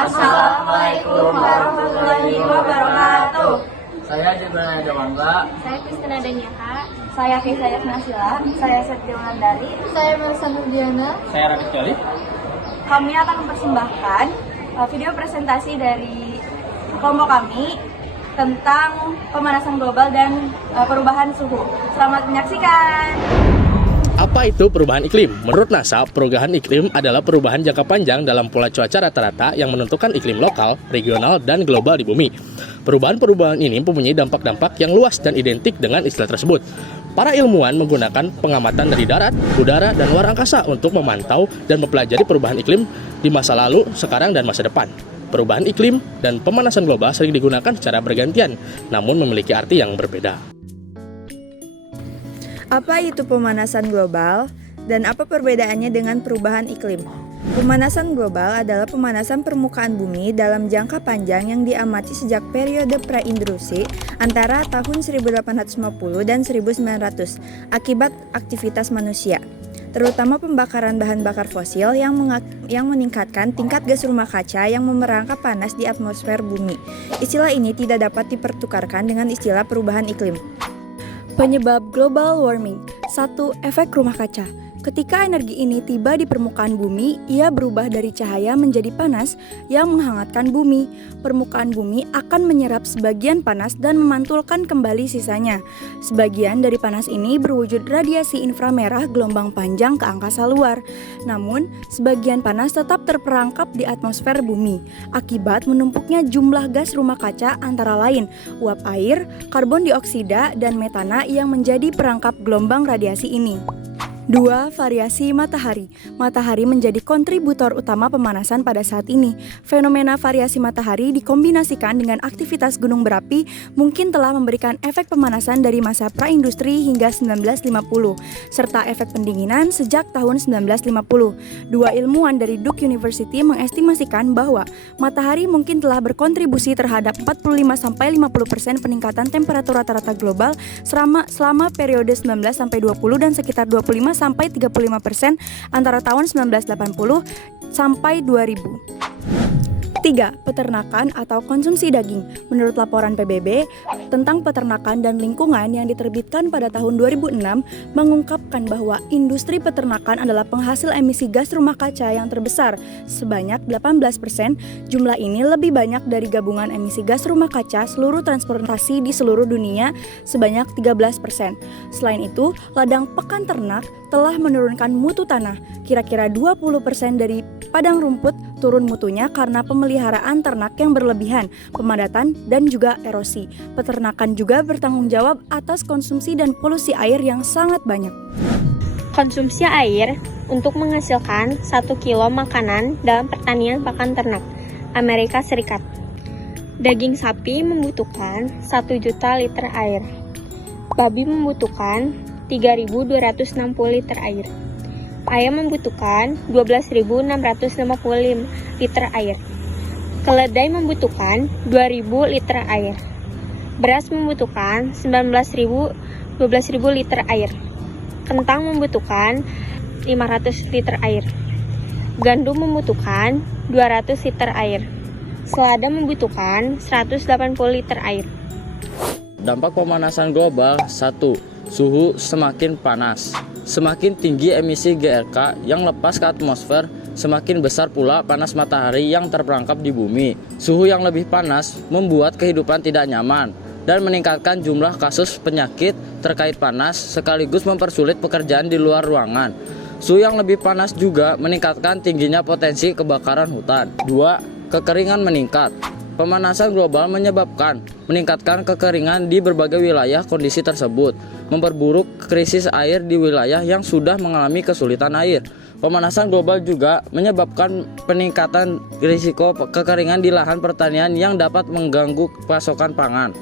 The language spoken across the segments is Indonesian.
Assalamualaikum warahmatullahi wabarakatuh. Saya Jibril Dewangga. Saya Kristina Daniaka. Saya Kisayat Nasila. Saya Setio Wulandari. Saya Melisa Nurdiana. Saya Radit Jali. Kami akan mempersembahkan video presentasi dari kelompok kami tentang pemanasan global dan perubahan suhu. Selamat menyaksikan. Apa itu perubahan iklim? Menurut NASA, perubahan iklim adalah perubahan jangka panjang dalam pola cuaca rata-rata yang menentukan iklim lokal, regional, dan global di bumi. Perubahan-perubahan ini mempunyai dampak-dampak yang luas dan identik dengan istilah tersebut. Para ilmuwan menggunakan pengamatan dari darat, udara, dan luar angkasa untuk memantau dan mempelajari perubahan iklim di masa lalu, sekarang, dan masa depan. Perubahan iklim dan pemanasan global sering digunakan secara bergantian, namun memiliki arti yang berbeda. Apa itu pemanasan global dan apa perbedaannya dengan perubahan iklim? Pemanasan global adalah pemanasan permukaan bumi dalam jangka panjang yang diamati sejak periode pra-Induksi antara tahun 1850 dan 1900 akibat aktivitas manusia, terutama pembakaran bahan bakar fosil yang meningkatkan tingkat gas rumah kaca yang memerangkap panas di atmosfer bumi. Istilah ini tidak dapat dipertukarkan dengan istilah perubahan iklim. Penyebab global warming. 1. Efek rumah kaca. Ketika energi ini tiba di permukaan bumi, ia berubah dari cahaya menjadi panas yang menghangatkan bumi. Permukaan bumi akan menyerap sebagian panas dan memantulkan kembali sisanya. Sebagian dari panas ini berwujud radiasi inframerah gelombang panjang ke angkasa luar. Namun, sebagian panas tetap terperangkap di atmosfer bumi akibat menumpuknya jumlah gas rumah kaca antara lain uap air, karbon dioksida, dan metana yang menjadi perangkap gelombang radiasi ini. 2. Variasi matahari. Matahari menjadi kontributor utama pemanasan pada saat ini. Fenomena variasi matahari dikombinasikan dengan aktivitas gunung berapi mungkin telah memberikan efek pemanasan dari masa praindustri hingga 1950, serta efek pendinginan sejak tahun 1950. Dua ilmuwan dari Duke University mengestimasikan bahwa matahari mungkin telah berkontribusi terhadap 45-50% peningkatan temperatur rata-rata global selama periode 19-20 dan sekitar 25-35% antara tahun 1980 sampai 2000. 3. Peternakan atau konsumsi daging. Menurut laporan PBB tentang peternakan dan lingkungan yang diterbitkan pada tahun 2006 mengungkapkan bahwa industri peternakan adalah penghasil emisi gas rumah kaca yang terbesar sebanyak 18%. Jumlah ini lebih banyak dari gabungan emisi gas rumah kaca seluruh transportasi di seluruh dunia sebanyak 13%. Selain itu, ladang pakan ternak telah menurunkan mutu tanah. Kira-kira 20% dari padang rumput turun mutunya karena pemeliharaan ternak yang berlebihan, pemadatan, dan juga erosi. Peternakan juga bertanggung jawab atas konsumsi dan polusi air yang sangat banyak. Konsumsi air untuk menghasilkan 1 kilo makanan dalam pertanian pakan ternak Amerika Serikat. Daging sapi membutuhkan 1 juta liter air. Babi membutuhkan 3.260 liter air. Ayam membutuhkan 12.655 liter air. Keledai membutuhkan 2.000 liter air. Beras membutuhkan 12.000 liter air. Kentang membutuhkan 500 liter air. Gandum membutuhkan 200 liter air. Selada membutuhkan 180 liter air. Dampak pemanasan global. 1. Suhu semakin panas. Semakin tinggi emisi GRK yang lepas ke atmosfer, semakin besar pula panas matahari yang terperangkap di bumi. Suhu yang lebih panas membuat kehidupan tidak nyaman dan meningkatkan jumlah kasus penyakit terkait panas sekaligus mempersulit pekerjaan di luar ruangan. Suhu yang lebih panas juga meningkatkan tingginya potensi kebakaran hutan. 2. Kekeringan meningkat. Pemanasan global menyebabkan meningkatkan kekeringan di berbagai wilayah. Kondisi tersebut memperburuk krisis air di wilayah yang sudah mengalami kesulitan air. Pemanasan global juga menyebabkan peningkatan risiko kekeringan di lahan pertanian yang dapat mengganggu pasokan pangan.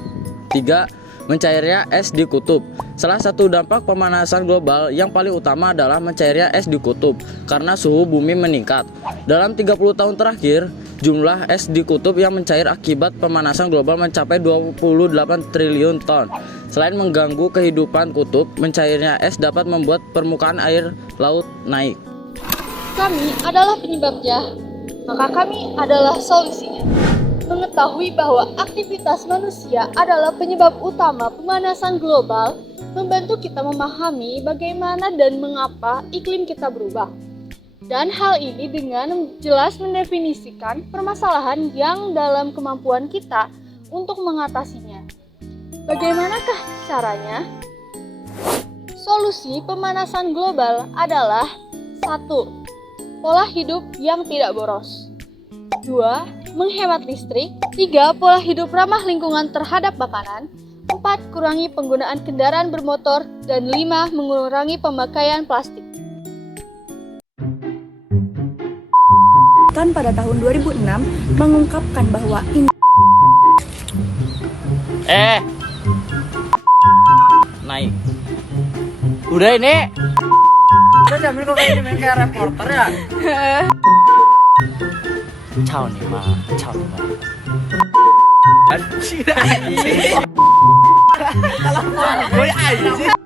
3. Mencairnya es di kutub. Salah satu dampak pemanasan global yang paling utama adalah mencairnya es di kutub karena suhu bumi meningkat. Dalam 30 tahun terakhir, jumlah es di kutub yang mencair akibat pemanasan global mencapai 28 triliun ton. Selain mengganggu kehidupan kutub, mencairnya es dapat membuat permukaan air laut naik. Kami adalah penyebabnya. maka kami adalah solusinya. Mengetahui bahwa aktivitas manusia adalah penyebab utama pemanasan global, membantu kita memahami bagaimana dan mengapa iklim kita berubah. Dan hal ini dengan jelas mendefinisikan permasalahan yang dalam kemampuan kita untuk mengatasinya. Bagaimanakah caranya? Solusi pemanasan global adalah 1. Pola hidup yang tidak boros. 2. Menghemat listrik. 3. Pola hidup ramah lingkungan terhadap makanan. 4. Kurangi penggunaan kendaraan bermotor. Dan 5. Mengurangi pemakaian plastik. Pada tahun 2006 mengungkapkan bahwa naik. Udah ini. Udah jamil kok kayak ini kayak reporter ya. Ciao nih mah, ciao nih mah. Anjir. Kalau gue aja.